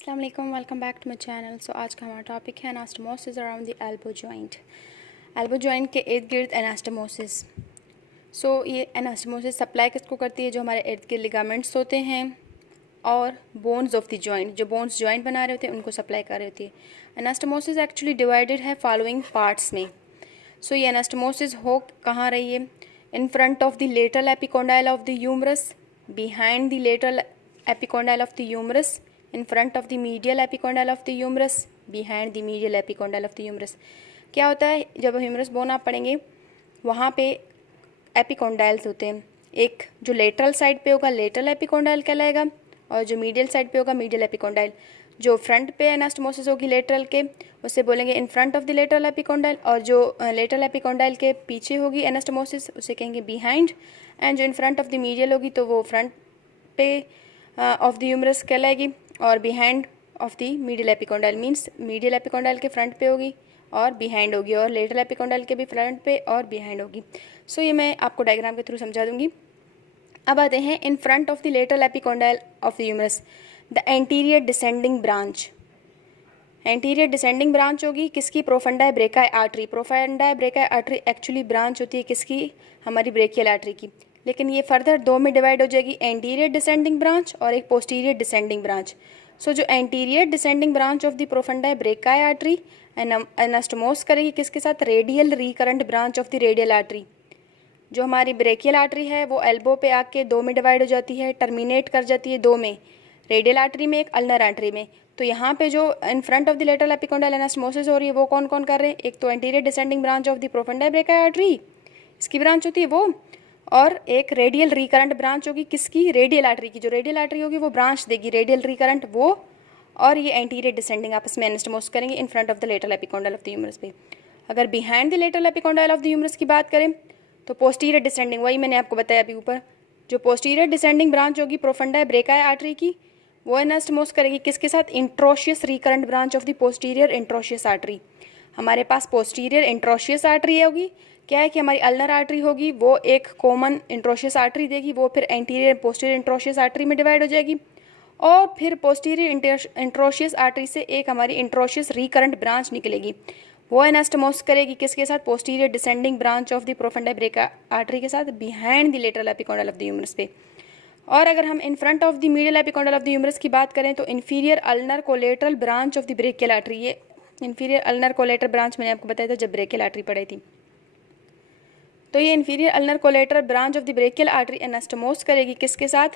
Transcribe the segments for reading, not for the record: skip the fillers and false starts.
अस्सलाम वालेकुम, welcome back to my channel. So आज का हमारा टॉपिक है anastomosis around the elbow joint. Elbow joint के इर्द गिर्द एनास्टोमोसिस। सो ये एनास्टोमोसिस सप्लाई किसको करती है? जो हमारे इर्द गिर्द लिगामेंट्स होते हैं और बोन्स ऑफ द जॉइंट, जो बोन्स जॉइंट बना रहे होते हैं उनको सप्लाई कर रही होती है। एनास्टोमोसिस एक्चुअली डिवाइडेड है फॉलोइंग पार्ट्स में। सो ये एनास्टोमोसिस हो कहाँ रही है? In front of the lateral epicondyle of the humerus, behind the lateral epicondyle of the humerus, in front of the medial epicondyle of the humerus, behind the medial epicondyle of the humerus। क्या होता है जब humerus bone आप पढ़ेंगे वहाँ पे एपिकोंडाइल्स होते हैं। एक जो लेटरल साइड पे होगा लेटरल एपिकोंडाइल कहलाएगा और जो मीडियल साइड पे होगा मीडियल एपिकोंडाइल। जो फ्रंट पे एनास्टोमोसिस होगी लेटरल के उससे बोलेंगे इन front of the lateral epicondyle, और जो लेटरल एपिकोंडाइल के पीछे होगी एनास्टोमोसिस उसे कहेंगे बिहाइंड, एंड जो इन फ्रंट ऑफ द मीडियल होगी तो वो फ्रंट पे ऑफ द ह्यूमरस कहलाएगी और behind of the medial epicondyle means medial epicondyle के फ्रंट पे होगी और बिहाइंड होगी, और लेटरल एपिकोंडाइल के भी फ्रंट पे और बिहाइंड होगी। सो ये मैं आपको डायग्राम के थ्रू समझा दूंगी। अब आते हैं in front of the lateral epicondyle of the humerus the anterior descending branch. Anterior descending branch होगी किसकी? Profundae brachii artery. Profundae brachii artery actually branch होती है किसकी? हमारी ब्रेकियल आर्टरी की, लेकिन ये फर्दर दो में डिवाइड हो जाएगी, एंटीरियर डिसेंडिंग ब्रांच और एक पोस्टीरियर डिसेंडिंग ब्रांच। सो जो anterior descending branch of the profundae brachii artery anastomose करेगी किसके साथ? Radial recurrent branch of the radial artery. जो हमारी ब्रेकियल आर्टरी है वो एल्बो पे आके दो में डिवाइड हो जाती है, टर्मिनेट कर जाती है दो में, रेडियल आर्टरी में एक अल्नर आर्टरी में। तो यहाँ पे जो इन front of the lateral epicondyle anastomosis हो रही है वो कौन कौन कर रहे हैं? एक तो anterior descending branch of the profundae brachii artery, इसकी ब्रांच होती है वो, और एक रेडियल रिकरेंट ब्रांच होगी किसकी? रेडियल आर्टरी की। जो रेडियल आर्टरी होगी वो ब्रांच देगी रेडियल रिकरेंट वो, और ये एंटीरियर डिसेंडिंग आपस में एनास्टोमोसिस करेंगे in front of the lateral epicondyle of the humerus पे। अगर behind the lateral epicondyle of the humerus की बात करें तो पोस्टीरियर डिसेंडिंग, वही मैंने आपको बताया अभी ऊपर, जो पोस्टीरियर डिसेंडिंग ब्रांच होगी प्रोफंडाई ब्रेकाई आर्टरी की वो एनास्टोमोसिस करेगी किसके साथ? Interosseous recurrent branch of the posterior interosseous artery. हमारे पास पोस्टीरियर इंट्रोशियस आर्टरी होगी, क्या है कि हमारी अल्नर आर्टरी होगी वो एक कॉमन इंट्रोशियस आर्टरी देगी, वो फिर एंटीरियर पोस्टीरियर इंट्रोशियस आर्टरी में डिवाइड हो जाएगी, और फिर पोस्टीरियर इंट्रोशियस आर्टरी से एक हमारी इंट्रोशियस रिकरेंट ब्रांच निकलेगी, वो एनास्टोमोसिस करेगी किसके साथ? Posterior descending branch of the profundae brachii artery के साथ behind the lateral epicondyle of the humerus पे। और अगर हम in front of the medial epicondyle of the humerus की बात करें तो inferior ulnar collateral branch of the brachial artery, ये इंफीरियर अल्नर कोलेटरल ब्रांच मैंने आपको बताया था जब ब्रेकियल आर्टरी पढ़ी थी। तो ये inferior ulnar collateral branch of the brachial artery anastomosis करेगी किसके साथ?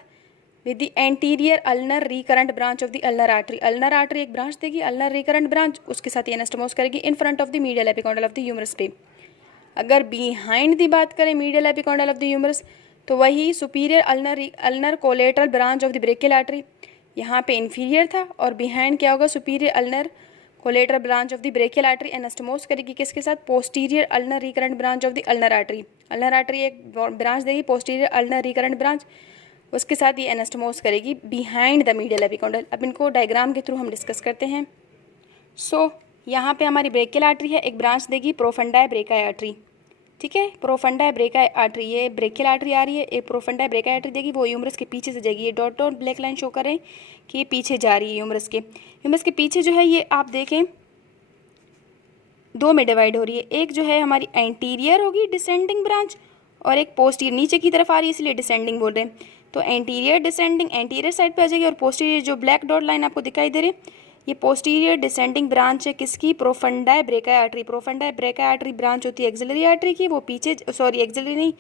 With the anterior ulnar recurrent branch of the ulnar artery. Ulnar artery एक ब्रांच देगी, अल्नर रिकरेंट ब्रांच, उसके साथ ये एनास्टोमोसिस करेगी in front of the medial epicondyle of the humerus पे। अगर बिहाइंड दी बात करें medial epicondyle of the humerus तो वही superior ulnar collateral branch of the brachial artery, यहाँ पे इंफीरियर था, और बिहाइंड क्या होगा? Superior ulnar collateral branch of the brachial artery anastomosis करेगी किसके साथ? Posterior ulnar recurrent branch of the ulnar artery. Ulnar artery एक ब्रांच देगी पोस्टीरियर अल्नर रिकरेंट ब्रांच, उसके साथ ये एनास्टोमोसिस करेगी बिहाइंड द मीडियल एपिकोंडाइल। अब इनको डायग्राम के थ्रू हम डिस्कस करते हैं। सो यहाँ पे हमारी ब्रेकियल आर्टरी है, एक ब्रांच देगी प्रोफंडाई ब्रेकाई आर्टरी, ठीक है, प्रोफंडाई ब्रेकाई आर्टरी, ये ब्रेकियल आर्टरी आ रही है, एक प्रोफंडाई ब्रेकाई आर्टरी देगी वो ह्यूमरस के पीछे से जाएगी। ये dot dot black line show कर रहे हैं कि ये पीछे जा रही है ह्यूमरस के पीछे जो है ये आप देखें दो में डिवाइड हो रही है, एक जो है हमारी एंटीरियर होगी डिसेंडिंग ब्रांच और एक पोस्टीरियर नीचे की तरफ आ रही है इसलिए डिसेंडिंग बोल रहे हैं। तो एंटीरियर डिसेंडिंग एंटीरियर साइड पे आ जाएगी, और पोस्टीरियर जो ब्लैक डॉट लाइन आपको दिखाई दे रही है ये पोस्टीरियर डिसेंडिंग ब्रांच है किसकी? Profundae brachii artery. Profundae brachii artery branch होती है एक्सिलरी आर्टरी की, वो पीछे एक्सिलरी नहीं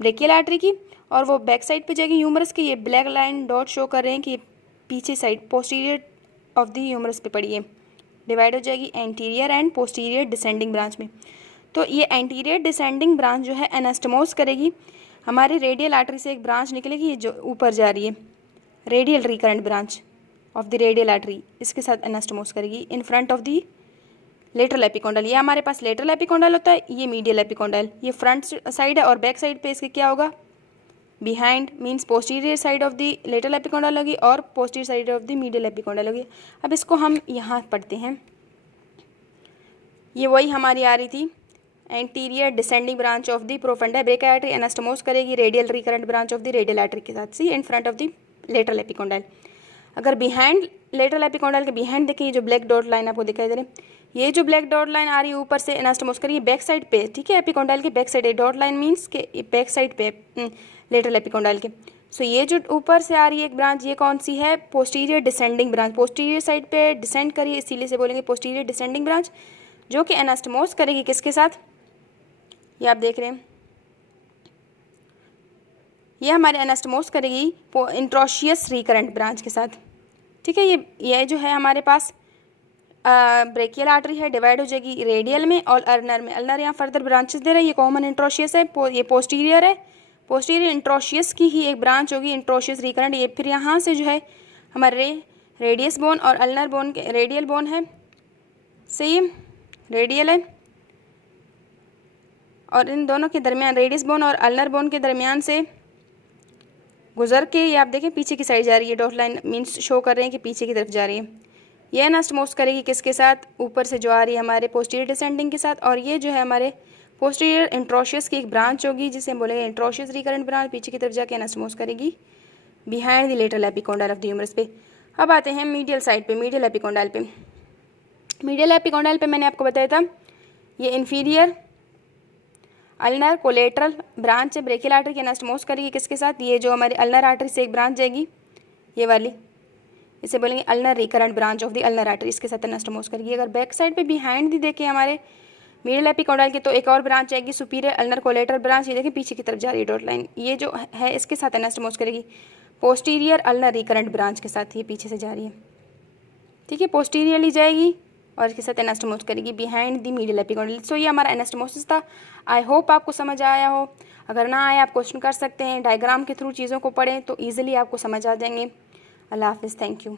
ब्रेकियल आर्टरी की, और वो बैक साइड पे जाएगी ह्यूमरस के। ये ब्लैक लाइन डॉट शो कर रहे हैं कि पीछे side posterior of the humerus पे पड़ी है, डिवाइड हो जाएगी anterior and posterior descending branch में। तो ये एंटीरियर डिसेंडिंग ब्रांच जो है एनास्टोमोसिस करेगी हमारी रेडियल आर्टरी से, एक ब्रांच निकलेगी ये जो ऊपर जा रही है radial recurrent branch of the radial artery, इसके साथ एनास्टोमोसिस करेगी in front of the lateral epicondyle. ये हमारे पास लेटरल एपिकोंडाइल होता है, ये मीडियल एपिकोंडाइल, ये फ्रंट साइड है, और बैक साइड पे इसके क्या होगा? Behind means posterior side of the lateral epicondyle होगी और posterior side of the medial epicondyle होगी। अब इसको हम यहाँ पढ़ते हैं, ये वही हमारी आ रही थी anterior descending branch of the profundae brachii artery anastomosis करेगी radial recurrent branch of the radial artery के साथ see in front of the lateral epicondyle. अगर बिहाइंड लेटरल एपिकोंडाइल के बिहाइंड देखिए, ये जो ब्लैक डॉट लाइन आपको दिखाई दे रही है, ये जो ब्लैक डॉट लाइन आ रही है ऊपर से एनास्टोमोस करिए बैक साइड पे, ठीक है, एपिकोंडाइल के बैक साइड है। डॉट लाइन मीन्स के बैक साइड पे लेटरल एपिकोंडाइल के। सो ये जो ऊपर से आ रही है एक ब्रांच, ये कौन सी है? Posterior descending branch, posterior side पे डिसेंड करिए, इसीलिए से बोलेंगे पोस्टीरियर डिसेंडिंग ब्रांच, जो कि एनास्टोमोस करेगी किसके साथ? ये आप देख रहे हैं, ये हमारे एनास्टोमोस करेगी इंट्रोशियस रिकरेंट ब्रांच के साथ, ठीक है। ये जो है हमारे पास ब्रेकियल आर्टरी है, डिवाइड हो जाएगी रेडियल में और अल्नर में। अल्नर यहाँ फर्दर ब्रांचेस दे रहा है, ये कॉमन इंट्रोशियस है, ये पोस्टीरियर है, पोस्टीरियर इंट्रोशियस की ही एक ब्रांच होगी इंट्रोशियस रिकरेंट। ये फिर यहाँ से जो है हमारे रेडियस बोन और अल्नर बोन के, रेडियल बोन है, सेम रेडियल है, और इन दोनों के दरमियान रेडियस बोन और अल्नर बोन के दरमियान से गुजर के ये आप देखें पीछे की साइड जा रही है। डॉट लाइन मीन्स शो कर रहे हैं कि पीछे की तरफ जा रही है। ये एनास्टोमोस करेगी किसके साथ? ऊपर से जो आ रही है हमारे पोस्टीरियर डिसेंडिंग के साथ, और ये जो है हमारे पोस्टीरियर इंट्रोशियस की एक ब्रांच होगी जिसे हम बोलेंगे इंट्रोशियस रिकरेंट ब्रांच, पीछे की तरफ जाके एनास्टोमोस करेगी behind the lateral epicondyle of the humerus पे। अब आते हैं मीडियल साइड पे, मीडियल एपिकोंडाइल पे। मीडियल एपिकोंडाइल पे मैंने आपको बताया था ये इन्फीरियर अल्नर कोलेटरल ब्रांच है, ब्रेकियल आर्टरी के एनास्टोमोस करेगी किसके साथ? ये जो हमारे अल्नर आर्टरी से एक ब्रांच जाएगी, ये वाली, इसे बोलेंगे ulnar recurrent branch of the ulnar artery, इसके साथ एनास्टोमोस करेगी। अगर बैक साइड पे बिहाइंड दी देखें हमारे मिडिल एपिकोंडाइल के, तो एक और ब्रांच आएगी सुपीरियर अल्नर कोलेटरल ब्रांच, ये देखिए पीछे की तरफ जा रही है डॉट लाइन, ये जो है इसके साथ एनास्टोमोस करेगी पोस्टीरियर अल्नर रिकरेंट ब्रांच के साथ, ये पीछे से जा रही है, ठीक है, पोस्टीरियरली जाएगी और इसके साथ एनास्टोमोस करेगी बिहाइंड दी मिडिल एपिकोंडाइल। सो ये हमारा एनास्टोमोसिस था। आई होप आपको समझ आया हो। अगर ना आए आप क्वेश्चन कर सकते हैं, डायग्राम के थ्रू चीज़ों को पढ़ें तो ईजिली आपको समझ आ जाएंगे। अल्लाह हाफिज़, थैंक यू।